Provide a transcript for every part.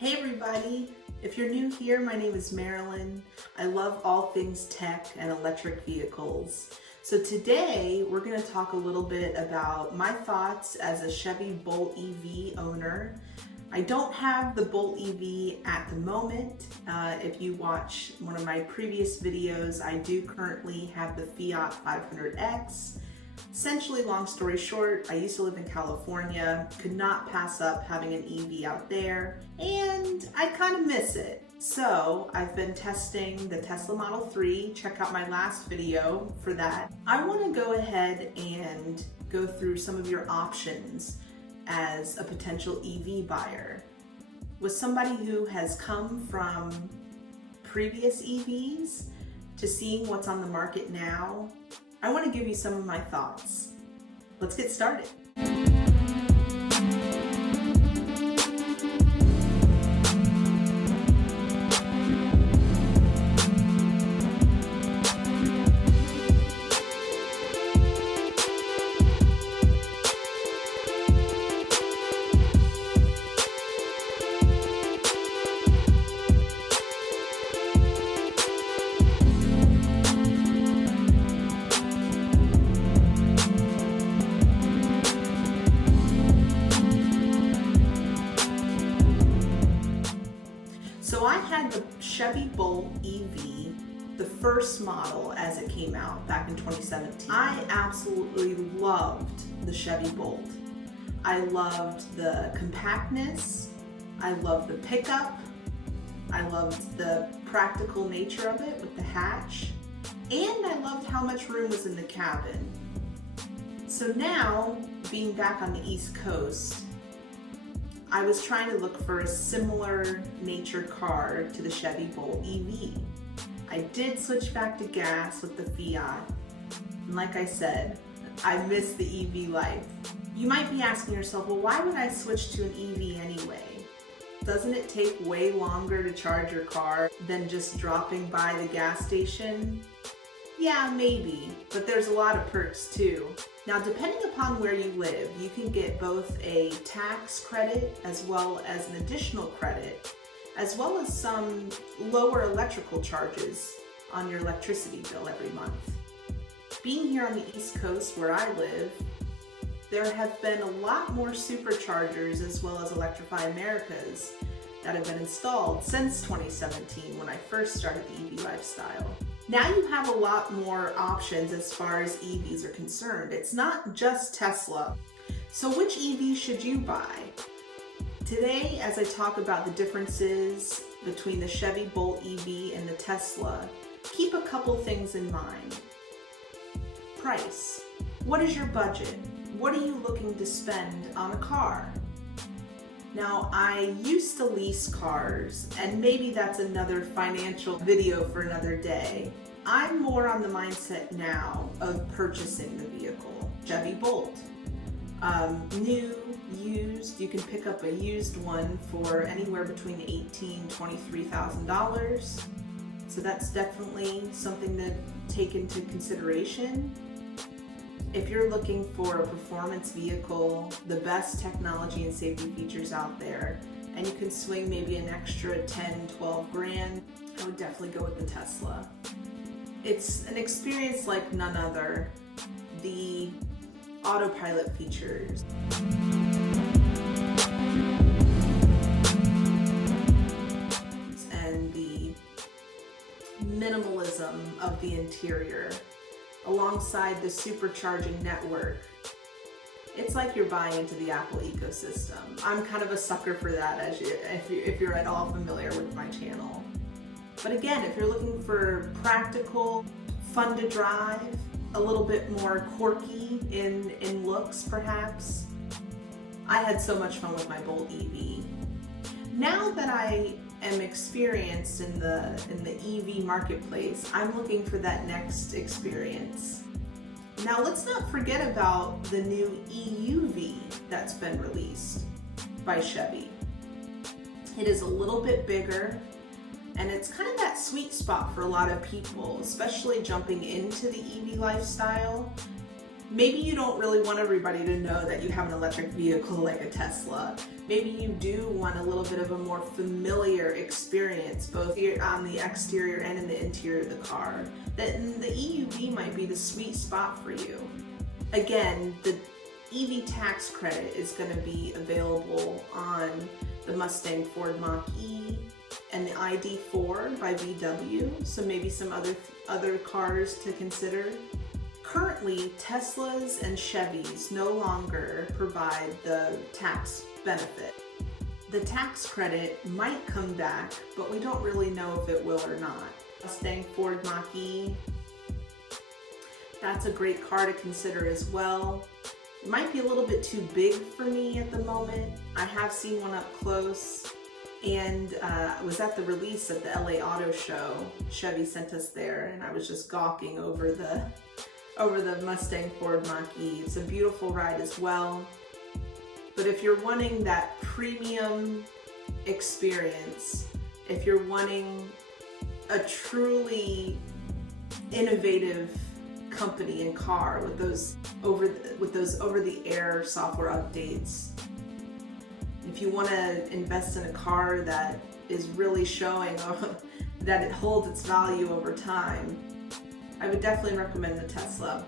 Hey everybody! If you're new here, my name is Marilyn. I love all things tech and electric vehicles. So today we're going to talk a little bit about my thoughts as a Chevy Bolt EV owner. I don't have the Bolt EV at the moment. If you watch one of my previous videos, I do currently have the Fiat 500X. Essentially, long story short, I used to live in California, could not pass up having an EV out there, and I kind of miss it. So I've been testing the Tesla Model 3. Check out my last video for that. I want to go ahead and go through some of your options as a potential EV buyer. With somebody who has come from previous EVs to seeing what's on the market now, I want to give you some of my thoughts. Let's get started. So I had the Chevy Bolt EV, the first model as it came out back in 2017. I absolutely loved the Chevy Bolt. I loved the compactness, I loved the pickup, I loved the practical nature of it with the hatch, and I loved how much room was in the cabin. So now, being back on the East Coast, I was trying to look for a similar nature car to the Chevy Bolt EV. I did switch back to gas with the Fiat, and like I said, I miss the EV life. You might be asking yourself, well, why would I switch to an EV anyway? Doesn't it take way longer to charge your car than just dropping by the gas station? Yeah, maybe, but there's a lot of perks too. Now, depending upon where you live, you can get both a tax credit as well as an additional credit, as well as some lower electrical charges on your electricity bill every month. Being here on the East Coast where I live, there have been a lot more superchargers as well as Electrify Americas that have been installed since 2017 when I first started the EV lifestyle. Now you have a lot more options as far as EVs are concerned. It's not just Tesla. So which EV should you buy? Today, as I talk about the differences between the Chevy Bolt EV and the Tesla, keep a couple things in mind. Price. What is your budget? What are you looking to spend on a car? Now, I used to lease cars, and maybe that's another financial video for another day. I'm more on the mindset now of purchasing the vehicle. Chevy Bolt. New, used, you can pick up a used one for anywhere between $18,000 to $23,000. So that's definitely something to take into consideration. If you're looking for a performance vehicle, the best technology and safety features out there, and you can swing maybe an extra 10, 12 grand, I would definitely go with the Tesla. It's an experience like none other. The autopilot features, and the minimalism of the interior, alongside the supercharging network. It's like you're buying into the Apple ecosystem. I'm kind of a sucker for that, if you're at all familiar with my channel. But again, if you're looking for practical, fun to drive, a little bit more quirky in looks perhaps, I had so much fun with my Bolt EV. Now that I am experienced in the EV marketplace, I'm looking for that next experience. Now let's not forget about the new EUV that's been released by Chevy. It is a little bit bigger, and it's kind of that sweet spot for a lot of people, especially jumping into the EV lifestyle. Maybe you don't really want everybody to know that you have an electric vehicle like a Tesla. Maybe you do want a little bit of a more familiar experience, both on the exterior and in the interior of the car. Then the EUV might be the sweet spot for you. Again, the EV tax credit is going to be available on the Mustang Ford Mach-E and the ID4 by VW, so maybe some other cars to consider. Currently, Teslas and Chevys no longer provide the tax benefit. The tax credit might come back, but we don't really know if it will or not. Mustang Ford Mach-E, that's a great car to consider as well. It might be a little bit too big for me at the moment. I have seen one up close, and I was at the release at the LA Auto Show. Chevy sent us there, and I was just gawking over the Mustang Ford Mach-E. It's a beautiful ride as well. But if you're wanting that premium experience, if you're wanting a truly innovative company and car with those over-the-air software updates, if you want to invest in a car that is really showing that it holds its value over time, I would definitely recommend the Tesla.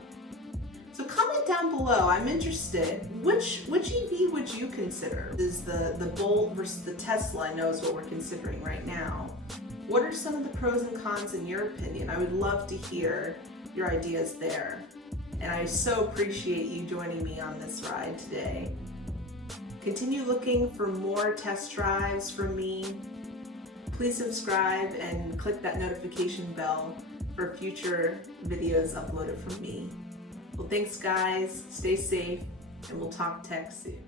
So comment down below, I'm interested. Which EV would you consider? Is the Bolt versus the Tesla, I know is what we're considering right now. What are some of the pros and cons in your opinion? I would love to hear your ideas there. And I so appreciate you joining me on this ride today. Continue looking for more test drives from me. Please subscribe and click that notification bell for future videos uploaded from me. Well, thanks guys, stay safe, and we'll talk tech soon.